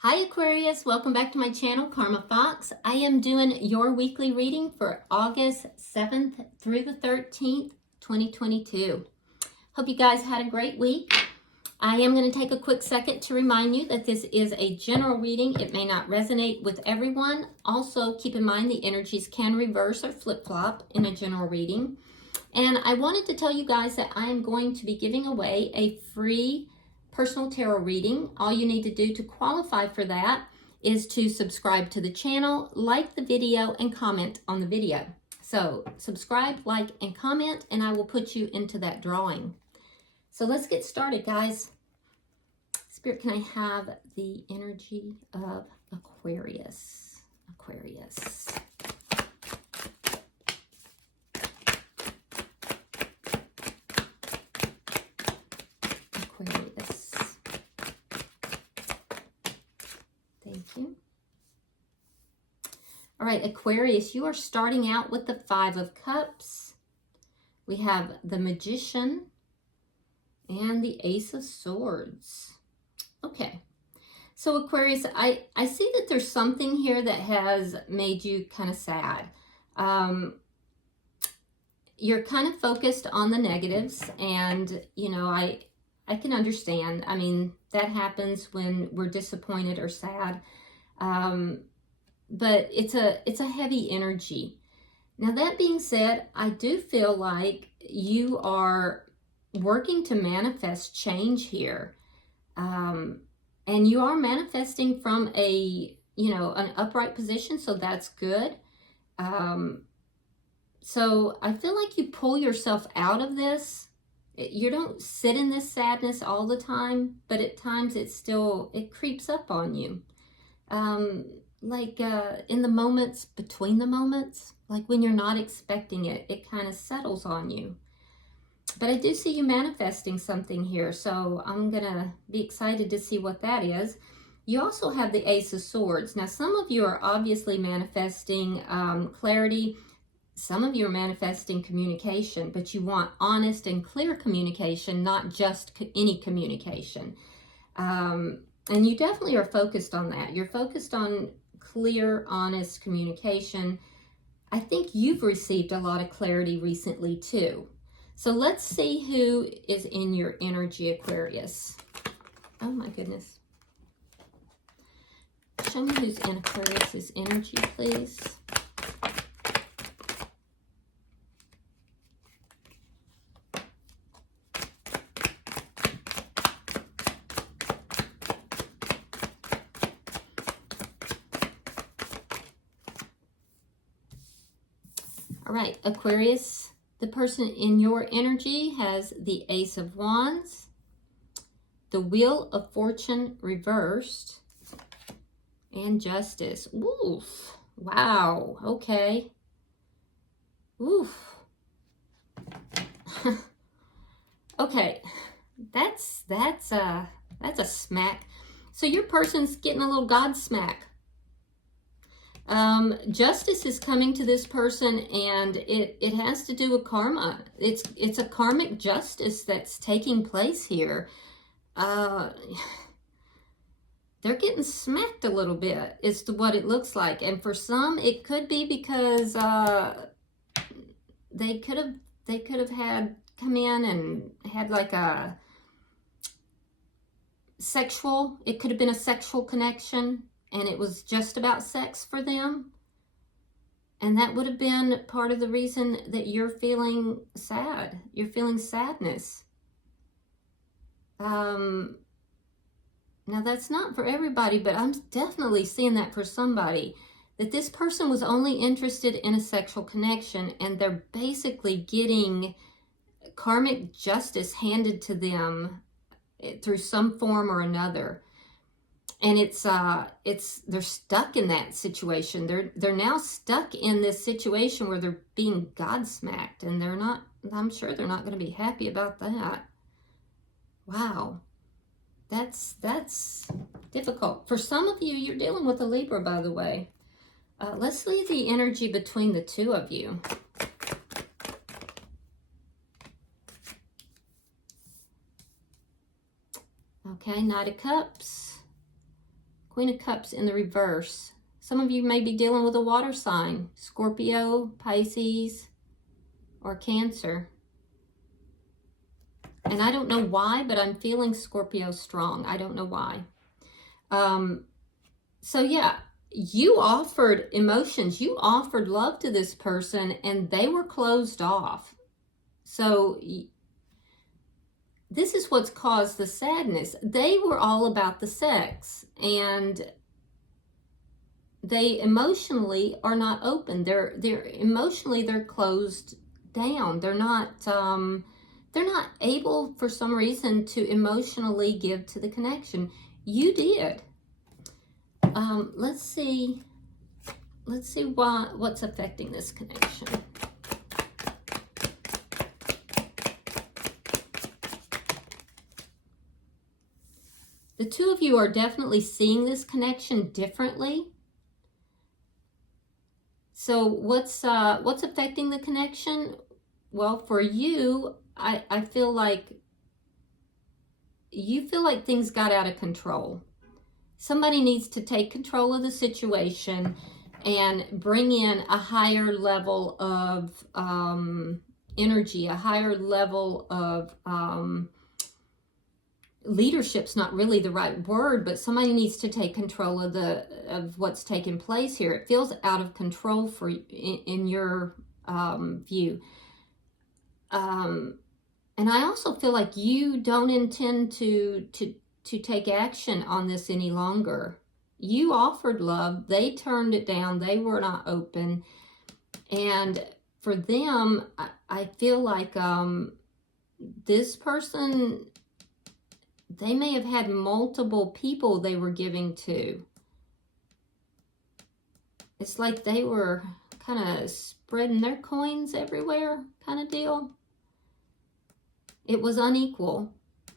Hi Aquarius, welcome back to my channel, Karma Fox. I am doing your weekly reading for August 7th through the 13th, 2022. Hope you guys had a great week. I am going to take a quick second to remind you that this is a general reading. It may not resonate with everyone. Also, keep in mind the energies can reverse or flip-flop in a general reading. And I wanted to tell you guys that I am going to be giving away a free personal tarot reading. All you need to do to qualify for that is to subscribe to the channel, like the video, and comment on the video. So subscribe, like, and comment, and I will put you into that drawing. So let's get started, guys. Spirit, can I have the energy of Aquarius? Aquarius. Aquarius. Thank you. All right, Aquarius, you are starting out with the Five of Cups. We have the Magician and the Ace of Swords. Okay, so Aquarius, I see that there's something here that has made you kind of sad. You're kind of focused on the negatives, and you know, I can understand. I mean, that happens when we're disappointed or sad. But it's a heavy energy. Now, that being said, I do feel like you are working to manifest change here. And you are manifesting from an upright position, so that's good. So I feel like you pull yourself out of this. You don't sit in this sadness all the time, but at times it creeps up on you. In the moments between the moments, like when you're not expecting it, it kind of settles on you. But I do see you manifesting something here, so I'm gonna be excited to see what that is. You also have the Ace of Swords. Now, some of you are obviously manifesting clarity. Some of you are manifesting communication, but you want honest and clear communication, not just any communication. And you definitely are focused on that. You're focused on clear, honest communication. I think you've received a lot of clarity recently too. So let's see who is in your energy, Aquarius. Oh my goodness. Show me who's in Aquarius's energy, please. All right, Aquarius, the person in your energy has the Ace of Wands, the Wheel of Fortune reversed, and Justice. Oof. Wow. Okay. Oof. Okay. That's a smack. So your person's getting a little God smack. Justice is coming to this person, and it has to do with karma. It's a karmic justice that's taking place here. They're getting smacked a little bit as to what it looks like, and for some it could be because they could have had come in and had like a sexual. It could have been a sexual connection. And it was just about sex for them. And that would have been part of the reason that you're feeling sad. You're feeling sadness. Now, that's not for everybody, but I'm definitely seeing that for somebody. That this person was only interested in a sexual connection, and they're basically getting karmic justice handed to them through some form or another. And they're stuck in that situation. They're now stuck in this situation where they're being God-smacked, and I'm sure they're not going to be happy about that. Wow. That's difficult. For some of you, you're dealing with a Libra, by the way. Let's leave the energy between the two of you. Okay, Knight of Cups. Queen of Cups in the reverse. Some of you may be dealing with a water sign, Scorpio, Pisces, or Cancer. And I don't know why, but I'm feeling Scorpio strong. I don't know why. So yeah, you offered emotions, you offered love to this person, and they were closed off. So this is what's caused the sadness. They were all about the sex, and they emotionally are not open. They're emotionally, they're closed down. They're not able for some reason to emotionally give to the connection. You did. Let's see what's affecting this connection. The two of you are definitely seeing this connection differently. So what's affecting the connection? Well, for you, I feel like you feel like things got out of control. Somebody needs to take control of the situation and bring in a higher level of energy, a higher level of leadership's not really the right word, but somebody needs to take control of what's taking place here. It feels out of control for in your view. And I also feel like you don't intend to take action on this any longer. You offered love, they turned it down, they were not open. And for them, I feel like this person, they may have had multiple people they were giving to. It's like they were kind of spreading their coins everywhere kind of deal. It was unequal.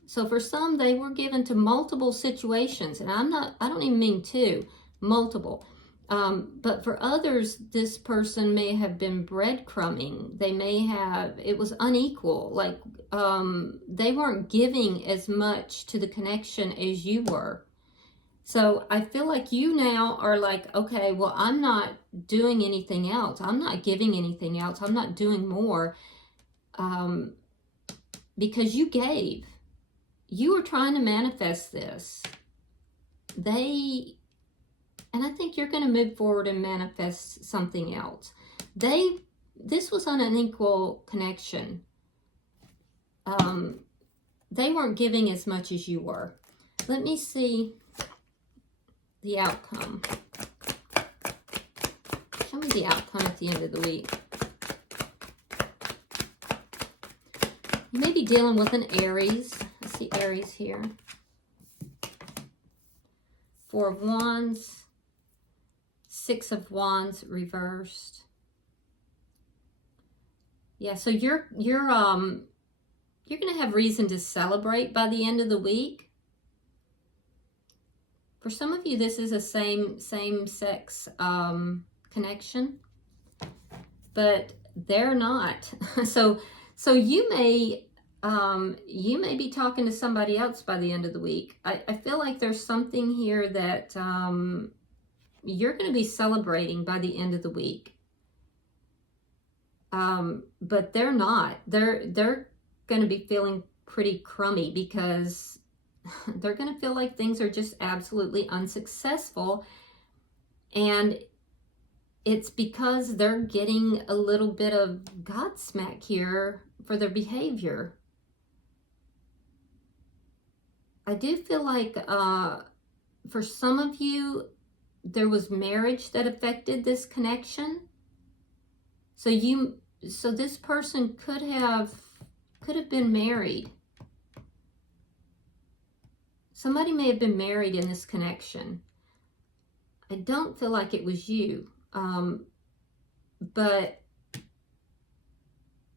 So for some, they were given to multiple situations, and I don't even mean two, multiple. But for others, this person may have been breadcrumbing. They may have, it was unequal. Like they weren't giving as much to the connection as you were. So I feel like you now are like, okay, well, I'm not doing anything else. I'm not giving anything else. I'm not doing more because you gave. You were trying to manifest this. And I think you're going to move forward and manifest something else. This was an unequal connection. They weren't giving as much as you were. Let me see the outcome. Show me the outcome at the end of the week. You may be dealing with an Aries. I see Aries here. Four of Wands. Six of Wands reversed. Yeah, so you're going to have reason to celebrate by the end of the week. For some of you, this is a same-sex connection, but they're not. So you may be talking to somebody else by the end of the week. I feel like there's something here that you're going to be celebrating by the end of the week. But they're not. They're going to be feeling pretty crummy because they're going to feel like things are just absolutely unsuccessful. And it's because they're getting a little bit of Godsmack here for their behavior. I do feel like for some of you, there was marriage that affected this connection. So this person could have been married. Somebody may have been married in this connection. I don't feel like it was you. But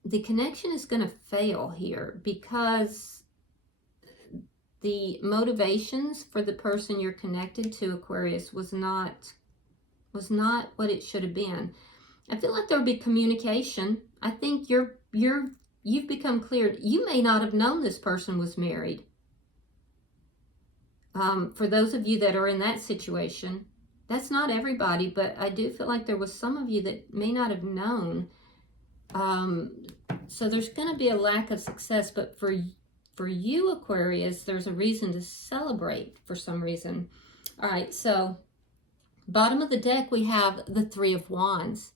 the connection is going to fail here because the motivations for the person you're connected to, Aquarius, was not what it should have been. I feel like there'll be communication. I think you've become clear. You may not have known this person was married. For those of you that are in that situation, that's not everybody, but I do feel like there was some of you that may not have known. So there's going to be a lack of success, but for you, Aquarius, there's a reason to celebrate for some reason. All right, so bottom of the deck, we have the Three of Wands.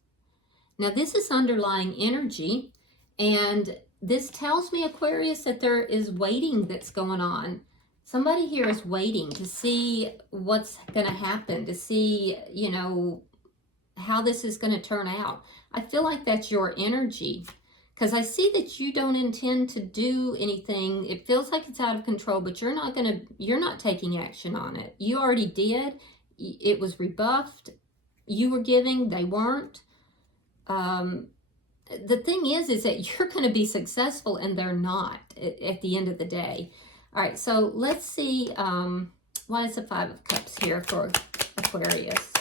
Now, this is underlying energy, and this tells me, Aquarius, that there is waiting that's going on. Somebody here is waiting to see what's going to happen, to see, you know, how this is going to turn out. I feel like that's your energy, because I see that you don't intend to do anything. It feels like it's out of control, but you're not taking action on it. You already did. It was rebuffed. You were giving, they weren't. The thing is that you're going to be successful and they're not at the end of the day. All right, so let's see, why is the Five of Cups here for Aquarius?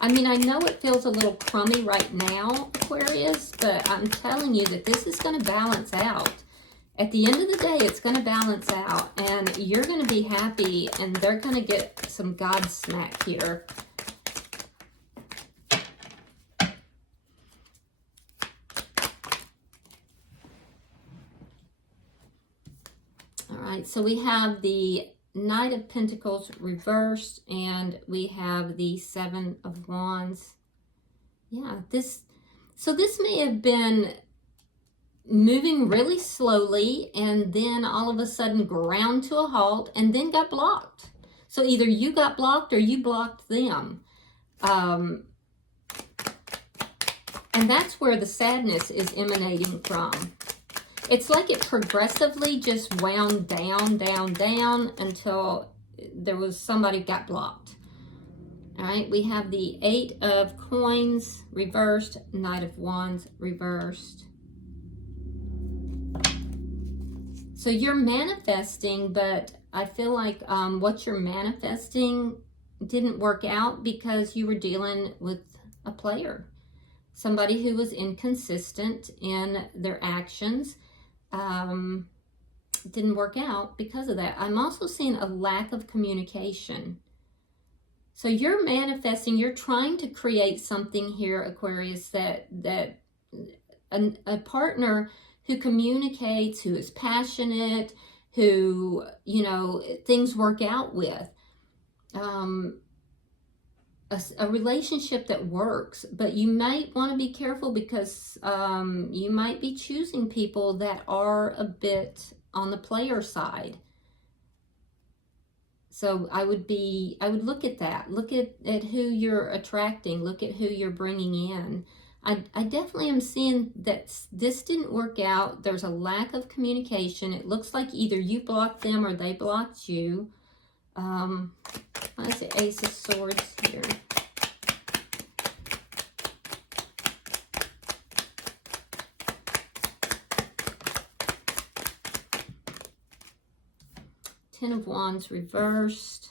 I mean, I know it feels a little crummy right now, Aquarius, but I'm telling you that this is going to balance out. At the end of the day, it's going to balance out, and you're going to be happy, and they're going to get some Godsmack here. All right, so we have the Knight of Pentacles reversed, and we have the Seven of Wands. Yeah, this may have been moving really slowly and then all of a sudden ground to a halt and then got blocked. So either you got blocked or you blocked them. And that's where the sadness is emanating from. It's like it progressively just wound down, down, down until there was somebody got blocked. All right, we have the Eight of Coins reversed, Knight of Wands reversed. So you're manifesting, but I feel like what you're manifesting didn't work out because you were dealing with a player. Somebody who was inconsistent in their actions. Didn't work out because of that. I'm also seeing a lack of communication. So you're manifesting, you're trying to create something here, Aquarius, that a partner who communicates, who is passionate, who, you know, things work out with. A relationship that works, but you might want to be careful because you might be choosing people that are a bit on the player side. So I would look at that. Look at who you're attracting. Look at who you're bringing in. I definitely am seeing that this didn't work out. There's a lack of communication. It looks like either you blocked them or they blocked you. What is the Ace of Swords here? Ten of Wands reversed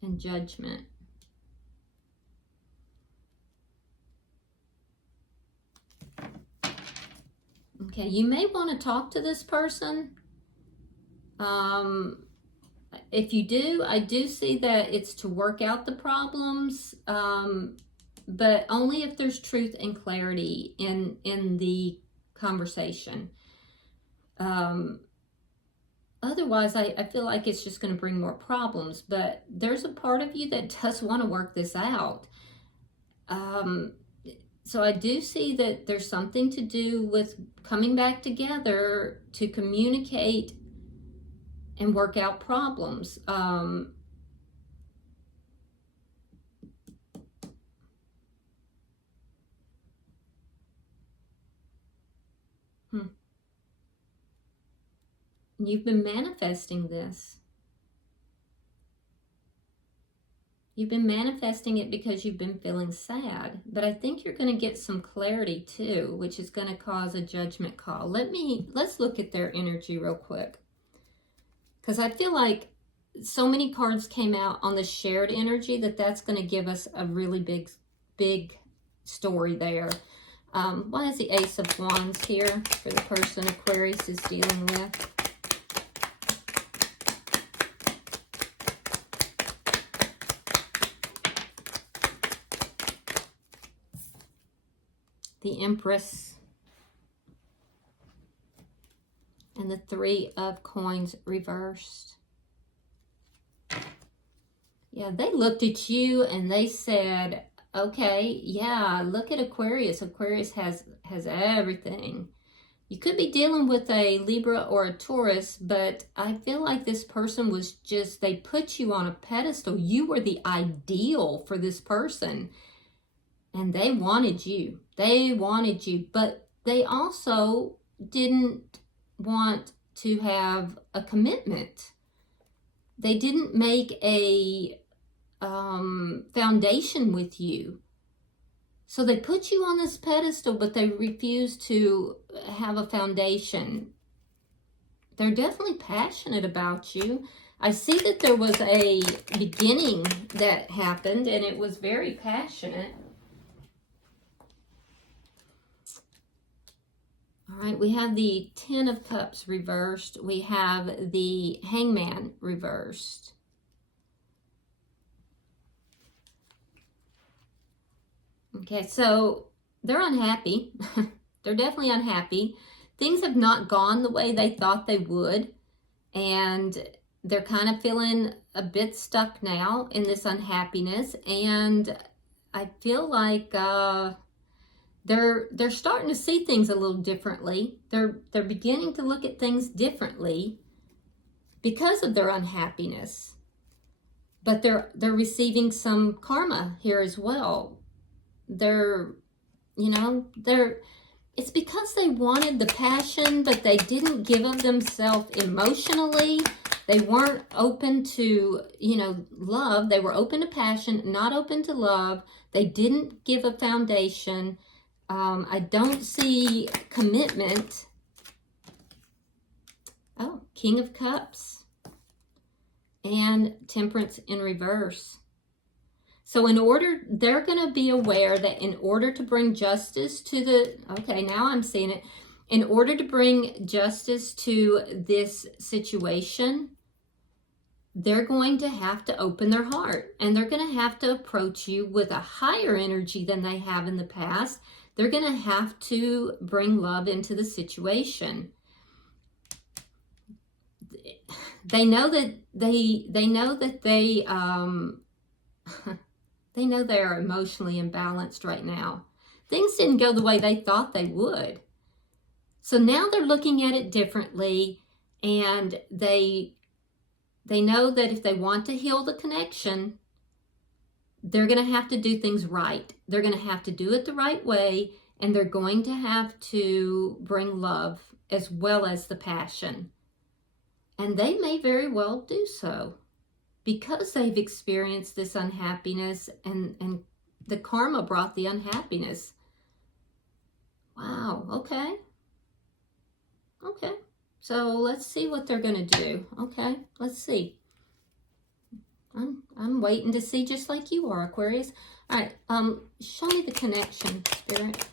and Judgment. Okay, you may want to talk to this person. If you do, I do see that it's to work out the problems, but only if there's truth and clarity in the conversation. Otherwise, I feel like it's just going to bring more problems, but there's a part of you that does want to work this out. So I do see that there's something to do with coming back together to communicate and work out problems. You've been manifesting this. You've been manifesting it because you've been feeling sad. But I think you're going to get some clarity too, which is going to cause a judgment call. Let's look at their energy real quick. Because I feel like so many cards came out on the shared energy that's going to give us a really big story there. Why is the Ace of Wands here for the person Aquarius is dealing with? the Empress, and the Three of Coins reversed. Yeah, they looked at you and they said, okay, yeah, look at Aquarius. Aquarius has everything. You could be dealing with a Libra or a Taurus, but I feel like this person was just, they put you on a pedestal. You were the ideal for this person. And they wanted you. They wanted you. But they also didn't want to have a commitment. They didn't make a foundation with you. So they put you on this pedestal, but they refuse to have a foundation. They're definitely passionate about you. I see that there was a beginning that happened, and it was very passionate. All right, we have the Ten of Cups reversed. We have the Hangman reversed. Okay, so they're unhappy. They're definitely unhappy. Things have not gone the way they thought they would. And they're kind of feeling a bit stuck now in this unhappiness. And I feel like they're starting to see things a little differently. They're beginning to look at things differently because of their unhappiness. But they're receiving some karma here as well. It's because they wanted the passion, but they didn't give of themselves emotionally. They weren't open to, love. They were open to passion, not open to love. They didn't give a foundation. I don't see commitment. Oh, King of Cups and Temperance in reverse. So they're going to be aware that in order to bring justice to okay, now I'm seeing it. In order to bring justice to this situation, they're going to have to open their heart, and they're going to have to approach you with a higher energy than they have in the past. They're going to have to bring love into the situation. They know that they know they are emotionally imbalanced right now. Things didn't go the way they thought they would. So now they're looking at it differently, and they know that if they want to heal the connection, they're going to have to do things right. They're going to have to do it the right way, and they're going to have to bring love as well as the passion. And they may very well do so, because they've experienced this unhappiness, and the karma brought the unhappiness. Wow, okay. Okay, so let's see what they're going to do. Okay, let's see. I'm waiting to see, just like you are, Aquarius. All right, show me the connection, Spirit.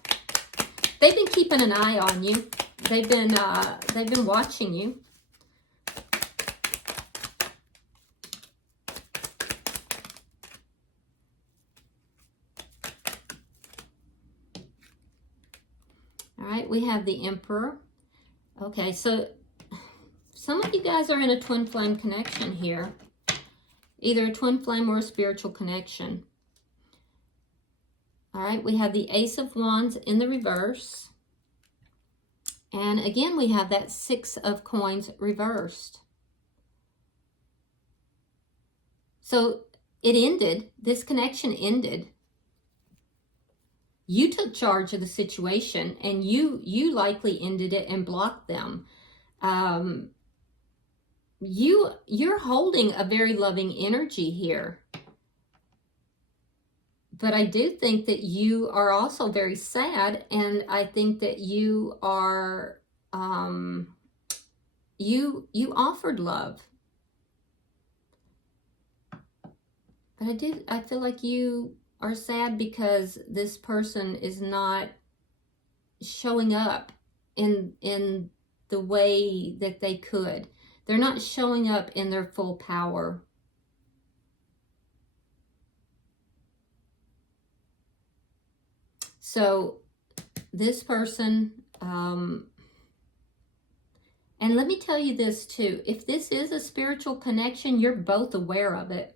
They've been keeping an eye on you. They've been watching you. All right, we have the Emperor. Okay, so some of you guys are in a twin flame connection here. Either a twin flame or a spiritual connection. All right, we have the Ace of Wands in the reverse. And again, we have that Six of Coins reversed. So it ended. This connection ended. You took charge of the situation, and you likely ended it and blocked them. You're holding a very loving energy here. But I do think that you are also very sad, and I think that you are you offered love. But I feel like you are sad because this person is not showing up in the way that they could. They're not showing up in their full power. So this person, and let me tell you this too, if this is a spiritual connection, you're both aware of it.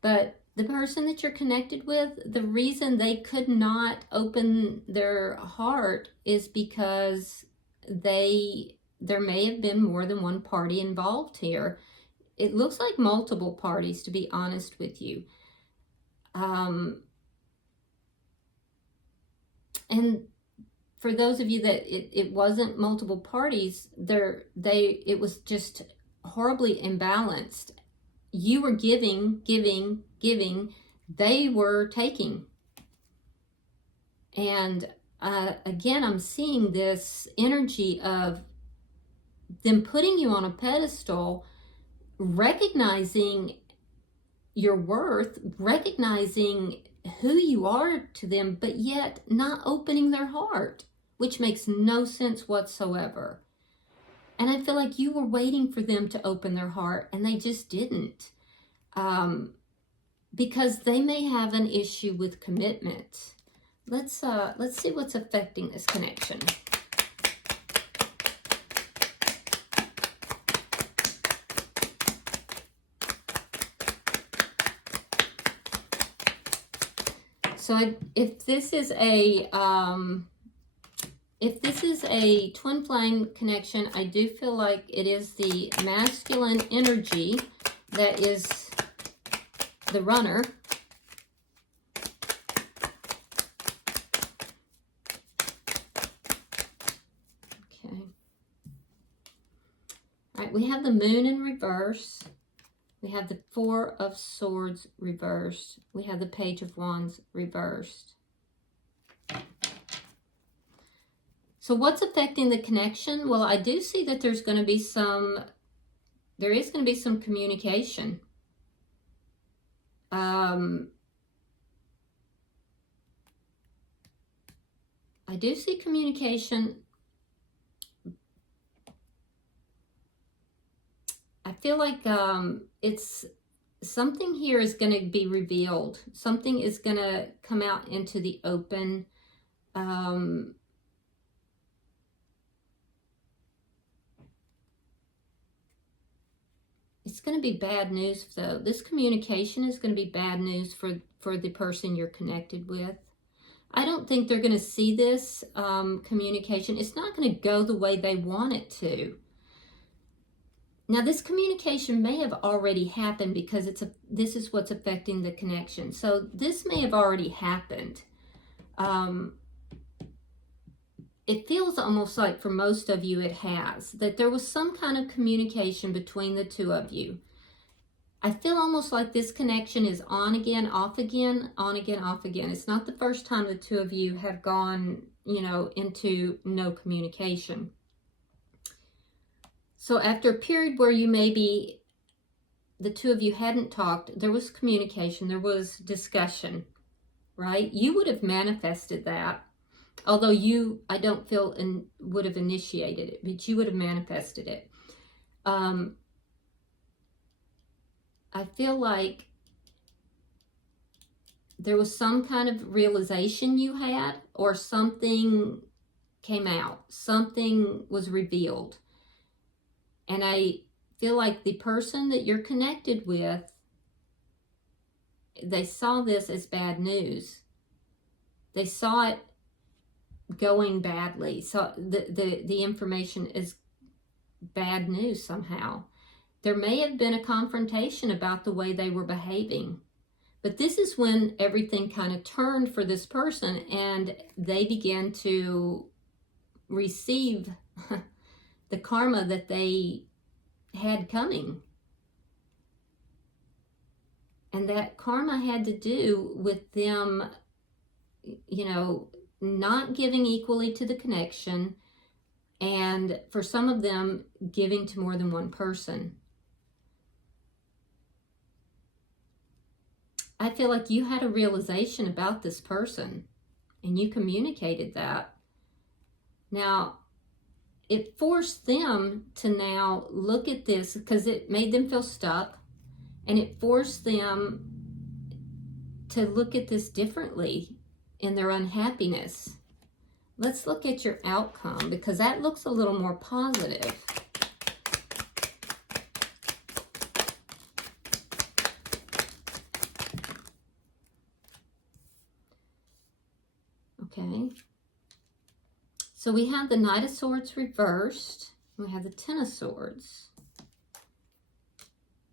But the person that you're connected with, the reason they could not open their heart is because there may have been more than one party involved here. It looks like multiple parties, to be honest with you. And for those of you that it wasn't multiple parties, it was just horribly imbalanced. You were giving, they were taking. And again, I'm seeing this energy of them putting you on a pedestal, recognizing your worth, recognizing who you are to them, but yet not opening their heart, which makes no sense whatsoever. And I feel like you were waiting for them to open their heart, and they just didn't. Because they may have an issue with commitment. Let's see what's affecting this connection. So if this is a twin flame connection, I do feel like it is the masculine energy that is the runner. Okay. All right, we have the moon in reverse. We have the Four of Swords reversed. We have the Page of Wands reversed. So what's affecting the connection? Well, I do see that there is going to be some communication. I do see communication. I feel like it's something here is going to be revealed. Something is going to come out into the open. It's going to be bad news, though. This communication is going to be bad news for the person you're connected with. I don't think they're going to see this communication. It's not going to go the way they want it to. Now, this communication may have already happened because this is what's affecting the connection. So this may have already happened. It feels almost like for most of you it has, that there was some kind of communication between the two of you. I feel almost like this connection is on again, off again, on again, off again. It's not the first time the two of you have gone, into no communication. So after a period where you maybe, the two of you hadn't talked, there was communication, there was discussion, right? You would have manifested that. Although I don't feel would have initiated it, but you would have manifested it. I feel like there was some kind of realization you had, or something came out, something was revealed. And I feel like the person that you're connected with, they saw this as bad news. They saw it going badly. So the information is bad news somehow. There may have been a confrontation about the way they were behaving. But this is when everything kind of turned for this person, and they began to receive the karma that they had coming. And that karma had to do with them, not giving equally to the connection, and for some of them, giving to more than one person. I feel like you had a realization about this person, and you communicated that. Now, it forced them to now look at this, because it made them feel stuck, and it forced them to look at this differently in their unhappiness. let's look at your outcome, because that looks a little more positive. Okay. So we have the Knight of Swords reversed. We have the Ten of Swords.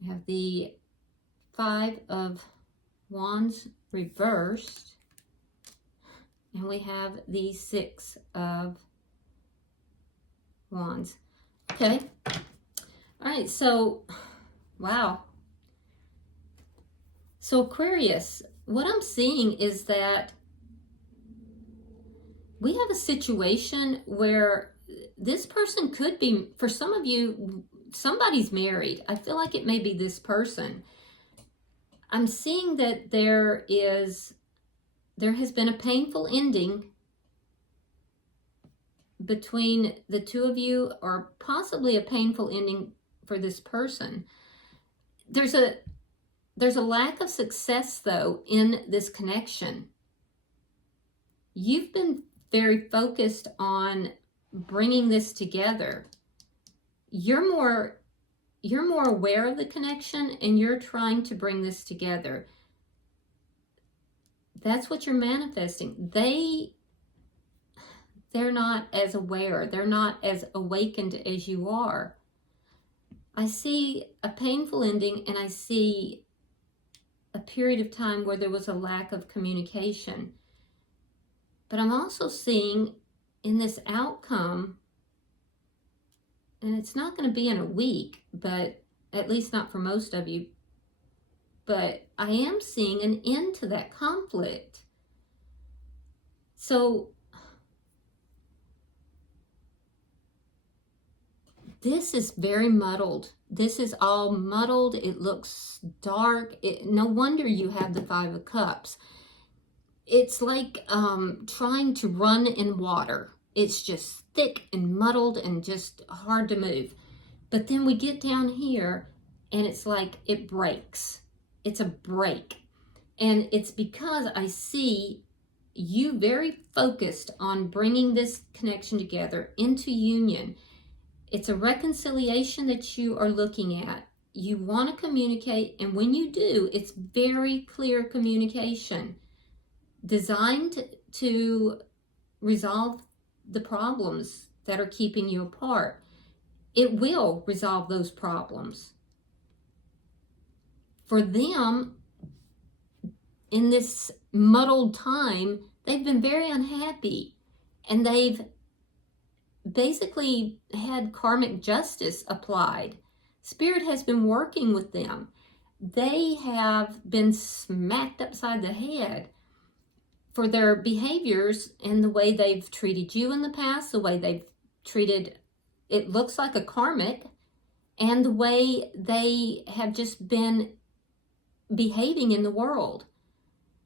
We have the Five of Wands reversed. And we have the Six of Wands. Okay. All right. So, wow. So Aquarius, what I'm seeing is that we have a situation where this person could be, for some of you, somebody's married. I feel like it may be this person. I'm seeing that there has been a painful ending between the two of you, or possibly a painful ending for this person. There's a lack of success, though, in this connection. You've been very focused on bringing this together. You're more aware of the connection, and you're trying to bring this together. That's what you're manifesting. They're not as aware. They're not as awakened as you are. I see a painful ending, and I see a period of time where there was a lack of communication. But I'm also seeing in this outcome, and it's not going to be in a week, but at least not for most of you, but I am seeing an end to that conflict. So this is very muddled. This is all muddled. It looks dark. No wonder you have the Five of Cups. It's like trying to run in water. It's just thick and muddled and just hard to move. But then we get down here and it's like it breaks. It's a break. And it's because I see you very focused on bringing this connection together into union. It's a reconciliation that you are looking at. You want to communicate, and when you do, it's very clear communication designed to resolve the problems that are keeping you apart. It will resolve those problems. For them, in this muddled time, they've been very unhappy, and they've basically had karmic justice applied. Spirit has been working with them. They have been smacked upside the head for their behaviors and the way they've treated you in the past, the way they've treated, it looks like a karmic, and the way they have just been behaving in the world.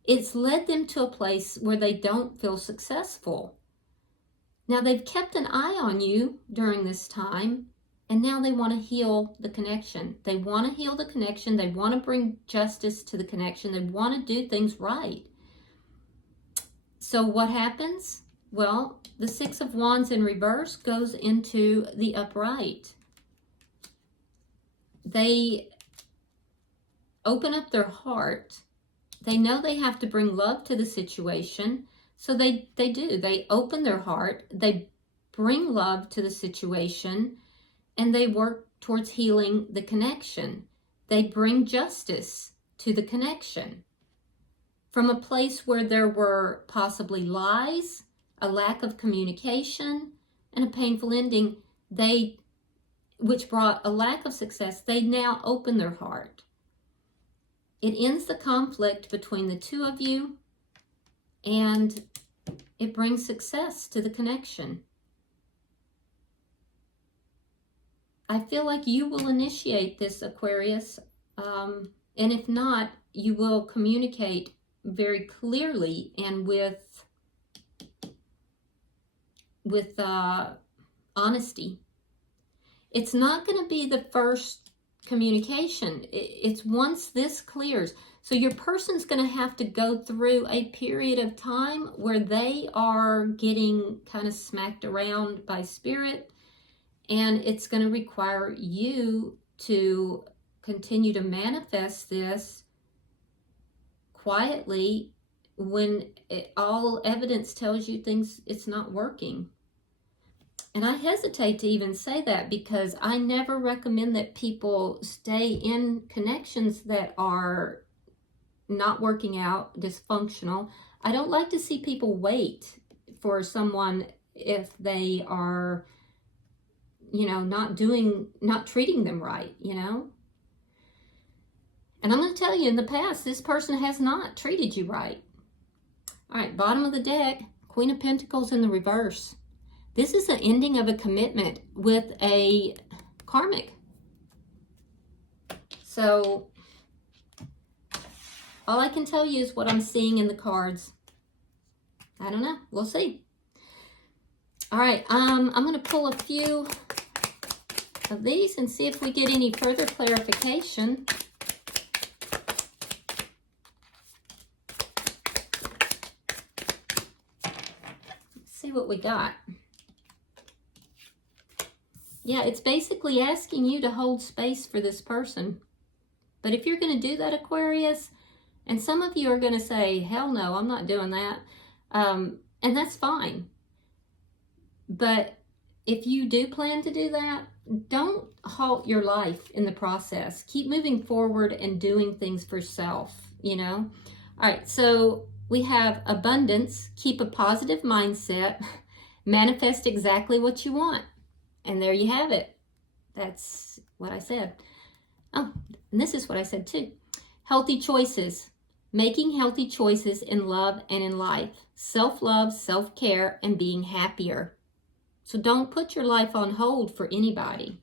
It's led them to a place where they don't feel successful. Now they've kept an eye on you during this time, and now they want to heal the connection. They want to heal the connection. They want to bring justice to the connection. They want to do things right. So what happens? Well, the Six of Wands in reverse goes into the upright. They open up their heart. They know they have to bring love to the situation. So they do. They open their heart. They bring love to the situation. And they work towards healing the connection. They bring justice to the connection. From a place where there were possibly lies, a lack of communication, and a painful ending, which brought a lack of success, they now open their heart. It ends the conflict between the two of you, and it brings success to the connection. I feel like you will initiate this, Aquarius, and if not, you will communicate very clearly and with honesty. It's not going to be the first communication. It's once this clears. So your person's going to have to go through a period of time where they are getting kind of smacked around by spirit, and it's going to require you to continue to manifest this quietly when all evidence tells you it's not working. And I hesitate to even say that because I never recommend that people stay in connections that are not working out, dysfunctional. I don't like to see people wait for someone if they are, not treating them right, And I'm going to tell you, in the past, this person has not treated you right. All right, bottom of the deck, Queen of Pentacles in the reverse. This is the ending of a commitment with a karmic. So all I can tell you is what I'm seeing in the cards. I don't know. We'll see. All right, I'm going to pull a few of these and see if we get any further clarification. Let's see what we got. Yeah, it's basically asking you to hold space for this person. But if you're going to do that, Aquarius, and some of you are going to say, hell no, I'm not doing that. And that's fine. But if you do plan to do that, don't halt your life in the process. Keep moving forward and doing things for self, All right, so we have abundance, keep a positive mindset, manifest exactly what you want. And there you have it. That's what I said. Oh, and this is what I said too. Healthy choices. Making healthy choices in love and in life. Self-love, self-care, and being happier. So don't put your life on hold for anybody.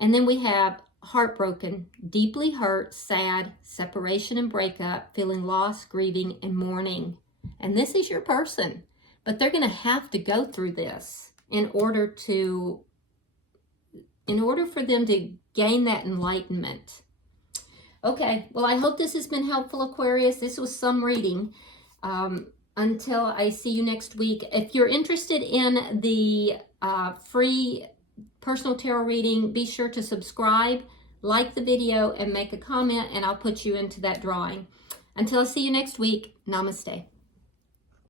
And then we have heartbroken, deeply hurt, sad, separation and breakup, feeling lost, grieving, and mourning. And this is your person. But they're going to have to go through this in order for them to gain that enlightenment. Okay, well, I hope this has been helpful, Aquarius. This was some reading. Until I see you next week. If you're interested in the free personal tarot reading, be sure to subscribe, like the video, and make a comment, and I'll put you into that drawing. Until I see you next week, namaste.